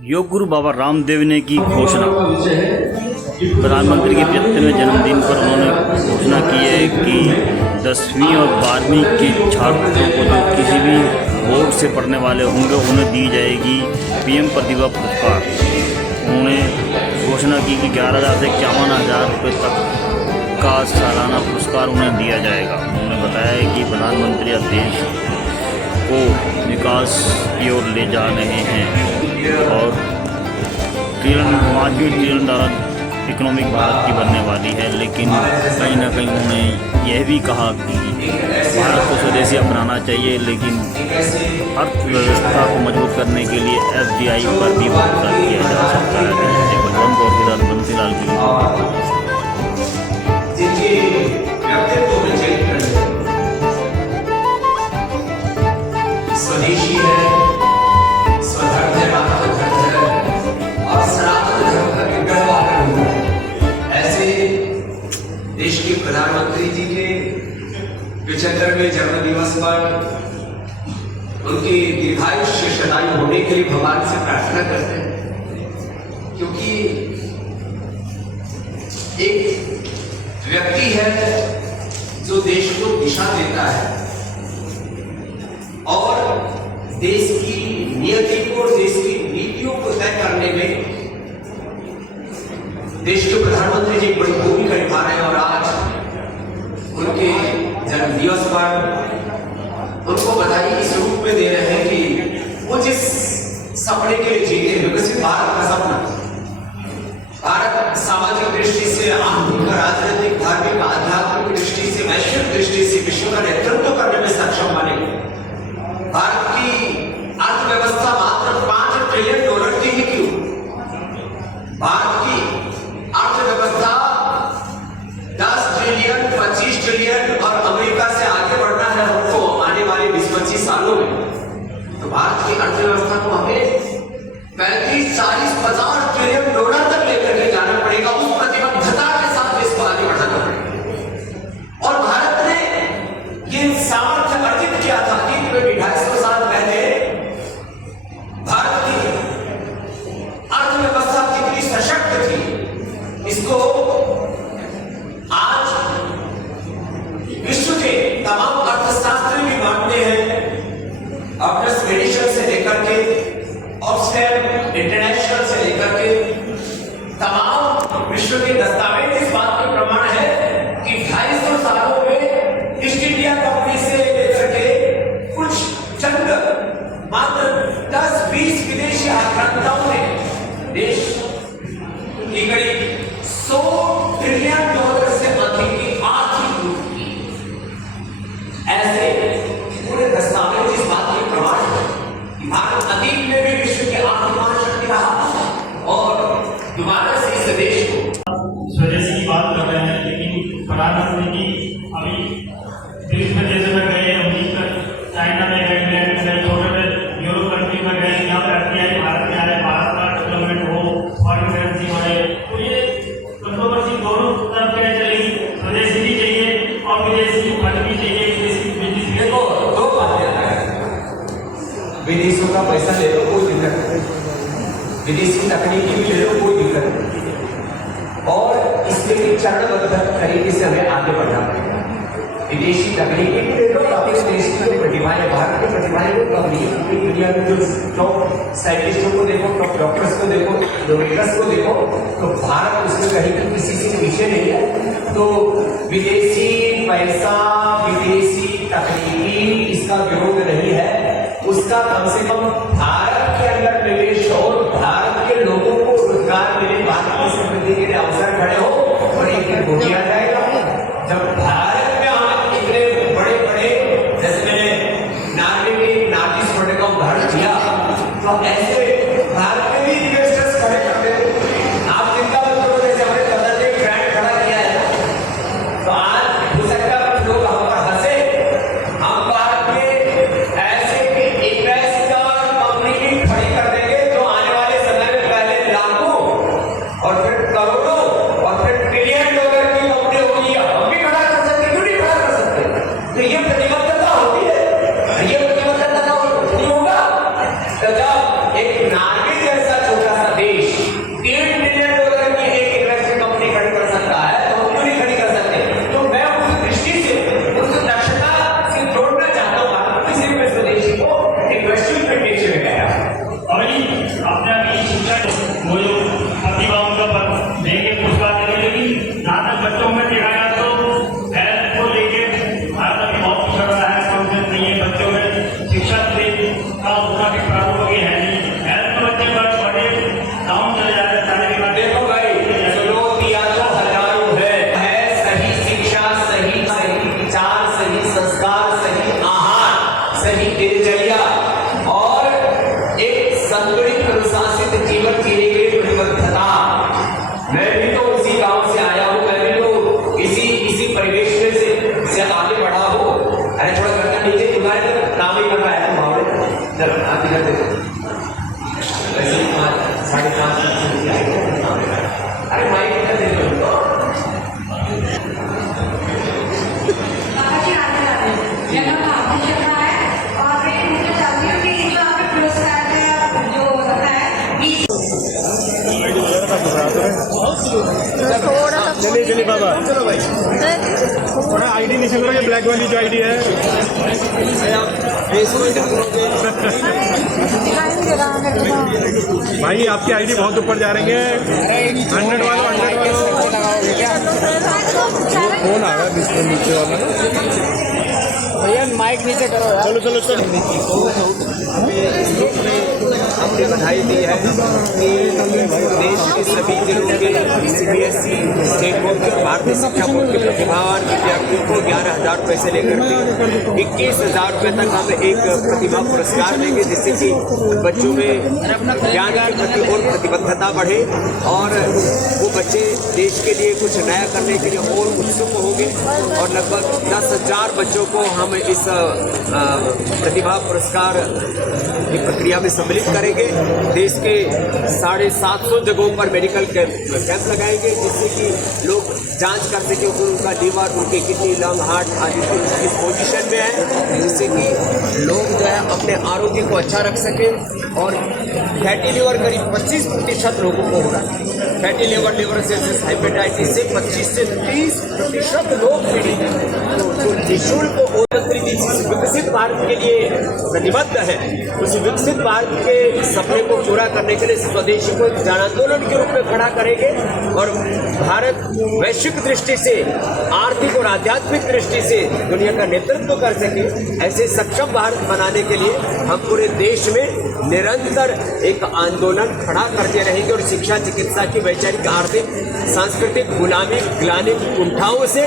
योग गुरु बाबा रामदेव ने की घोषणा। प्रधानमंत्री के 75वें जन्मदिन पर उन्होंने घोषणा की है कि 10वीं और 12वीं के छात्रों को जो किसी भी बोर्ड से पढ़ने वाले होंगे उन्हें दी जाएगी पीएम प्रतिभा पुरस्कार। उन्होंने घोषणा की कि 11,000 से 51,000 रुपये तक का सालाना पुरस्कार उन्हें दिया जाएगा। उन्होंने बताया है कि प्रधानमंत्री अब देश को विकास की ओर ले जा रहे हैं और $5 ट्रिलियन इकोनॉमिक भारत की बनने वाली है। लेकिन कहीं ना कहीं उन्होंने यह भी कहा कि भारत को स्वदेशी अपनाना चाहिए, लेकिन अर्थव्यवस्था को मजबूत करने के लिए FDI पर भी भरोसा किया जा सकता है। भगवंत और फिलहाल बंसीलाल की स्वदेशी है, स्वधर्म है, आत्मधर्म है और सनातन धर्म का विग्रह वाहन है। ऐसे देश के प्रधानमंत्री जी के 75वें जन्म दिवस पर उनके दीर्घायुष्य शतायु होने के लिए भगवान से प्रार्थना करते हैं, क्योंकि एक व्यक्ति है जो देश को दिशा देता है और देश की नियति को, देश की नीतियों को तय करने में देश के प्रधानमंत्री जी बड़ी भूमिका निभा रहे हैं। और आज उनके जन्म दिवस पर उनको बधाई इस रूप में दे रहे हैं कि वो जिस सपने के लिए जीते हैं, विकसित भारत का सपना, भारत सामाजिक दृष्टि से, आर्थिक, राजनीतिक, धार्मिक, आध्यात्मिक दृष्टि से, वैश्विक दृष्टि से विश्व का नेतृत्व करने में सक्षम बने। भारत की अर्थव्यवस्था मात्र $5 ट्रिलियन की ही क्यों? भारत की अर्थव्यवस्था 10 ट्रिलियन, 25 ट्रिलियन और अमेरिका से आगे बढ़ना है हमको आने वाले 20-25 सालों में। तो भारत की अर्थव्यवस्था को हमें 35, 40, $50 ट्रिलियन तक लेकर के जाना पड़ेगा। उस प्रतिबद्धता के साथ इसको आगे बढ़ाना पड़ेगा। और भारत ने ये सामर्थ्य अर्जित किया था कि 250 साल पहले भारत की अर्थव्यवस्था कितनी सशक्त थी, इसको आज विश्व के तमाम अर्थशास्त्री भी मानते हैं। ऑर्गस मेडिशन से लेकर के ऑक्सफैम इंटरनेशनल से लेकर के तमाम विश्व के दस्तावेज इस बात के प्रमाण है कि 250 सालों में ईस्ट इंडिया कंपनी से लेकर के कुछ चंद मात्र 10-20 विदेशी आक्रांताओं ने देश की करीब $100 ट्रिलियन से अधिक की आर्थिक लूट की। ऐसे पूरे दस्तावेज इस बात के प्रमाण है कि भारत अतीत में भी विश्व की आर्थिक महाशक्ति रहा और दोबारा से इस देश को स्वदेशी की बात कर रहे हैं। लेकिन प्रधानमंत्री जी अभी देश में जैसे में गए, अमेरिका, चाइना में गए, इंग्लैंड में गए, छोटे यूरोप कंट्री में गए, यहाँ पर FDI भारत में आए, भारत का डेवलपमेंट हो, फॉरेन करेंसी बढ़े। तो ये कंट्रोवर्सी दोनों तरफ के चलेगी। स्वदेशी भी चाहिए और विदेशी फंड भी चाहिए। देखो, दो बातें हैं। विदेशों का पैसा ले लो, कोई दिक्कत नहीं। विदेशी तकनीकी भी ले लो, कोई दिक्कत नहीं। और इसके लिए चरणबद्ध तरीके से हमें आगे बढ़ना पड़ेगा। विदेशी तकनीकी भी ले लो, अपने देश की जो प्रतिभाएं, भारत की प्रतिभाएं को कम नहीं, पूरी दुनिया में जो टॉप साइंटिस्टों को देखो, टॉप डॉक्टर्स को देखो, इनोवेटर्स को देखो, तो भारत उसमें कहीं भी किसी से पीछे नहीं है। तो विदेशी पैसा, विदेशी तकनीकी, इसका विरोध नहीं है। उसका कम से कम भारत के अंदर निवेश और भारत के लोगों को रोजगार मिले, भारत की समृद्धि के लिए अवसर खड़े हो और एक दिन हो दिया जाएगा। जब भारत में हम इतने बड़े बड़े, जैसे मैंने नार्वे के नार्डिस प्रोडक्ट का उदाहरण दिया, तो ऐसे भारत में भी इन्वेस्टर्स खड़े करते थे। आप चिंता मत करो, जैसे हमने कदर ने ब्रांड खड़ा किया है, तो आज हो सकता है लोग हम पर हंसे। हम भारत में ऐसे 21,000 कंपनी खड़ी कर देंगे जो आने वाले समय में पहले लाखों और फिर करोड़ों और फिर ट्रिलियन डॉलर की कंपनी होगी। हम भी खड़ा कर सकते, क्यों नहीं खड़ा कर सकते? तो ये प्रतिबद्धता होती है। ये प्रतिबद्धता नहीं होगा तो जब एक नार्वे जैसा 5:30 अरे माइक कर दे दो चलिए बाबा थोड़ा आईडी नहीं चल रहा है, ब्लैक वाली जो आईडी है भाई आपकी आईडी बहुत ऊपर जा रही है। 100 वालों फोन आ रहा है बीच में नीचे वाला भैया माइक नीचे करो यार। चलो चलो चलो हमने बधाई दी है कि देश के सभी जिलों के CBSE स्टेट बोर्ड के भारतीय शिक्षा बोर्ड के प्रतिभावान विद्यार्थियों को 11,000 रुपये से लेकर 21,000 रुपये तक हम एक प्रतिभा पुरस्कार देंगे, जिससे कि बच्चों में ज्ञान के प्रति और प्रतिबद्धता बढ़े और वो बच्चे देश के लिए कुछ नया करने के लिए और उत्सुक होंगे। और लगभग 10,000 बच्चों को हम इस प्रतिभा पुरस्कार की प्रक्रिया में सम्मिलित करेंगे। देश के 750 जगहों पर मेडिकल कैंप लगाएंगे, जिससे कि लोग जांच कर सके उनका लीवर, उनकी किडनी, लंग, हार्ट आदि किस पोजीशन में है, जिससे कि लोग जो है अपने आरोग्य को अच्छा रख सकें। और फैटी लीवर करीब 25% लोगों को हो रहा है। फैटी लीवर, लिवर सेल्सिस, हेपेटाइटिस से 25 से 30% लोग पीड़ित हैं। तो निःशुल्क और विकसित भारत के लिए प्रतिबद्ध है। उस विकसित भारत के सपने को पूरा करने के लिए स्वदेशी को एक जन आंदोलन के रूप में खड़ा करेंगे और भारत वैश्विक दृष्टि से, आर्थिक और आध्यात्मिक दृष्टि से दुनिया का नेतृत्व कर सके, ऐसे सक्षम भारत बनाने के लिए हम पूरे देश में निरंतर एक आंदोलन खड़ा करते रहेंगे और शिक्षा, चिकित्सा की वैचारिक, आर्थिक, सांस्कृतिक गुलामी, ग्लानि, कुंठाओं से,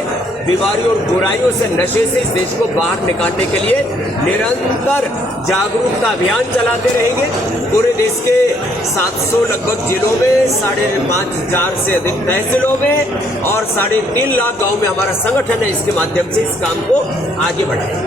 बीमारियों और बुराइयों से, नशे से इस देश को बाहर निकालने के लिए निरंतर जागरूकता अभियान चलाते रहेंगे। पूरे देश के 700 लगभग जिलों में, 5,500 से अधिक तहसीलों में और 3.5 लाख गाँव में हमारा संगठन है। इसके माध्यम से इस काम को आगे बढ़ाएंगे।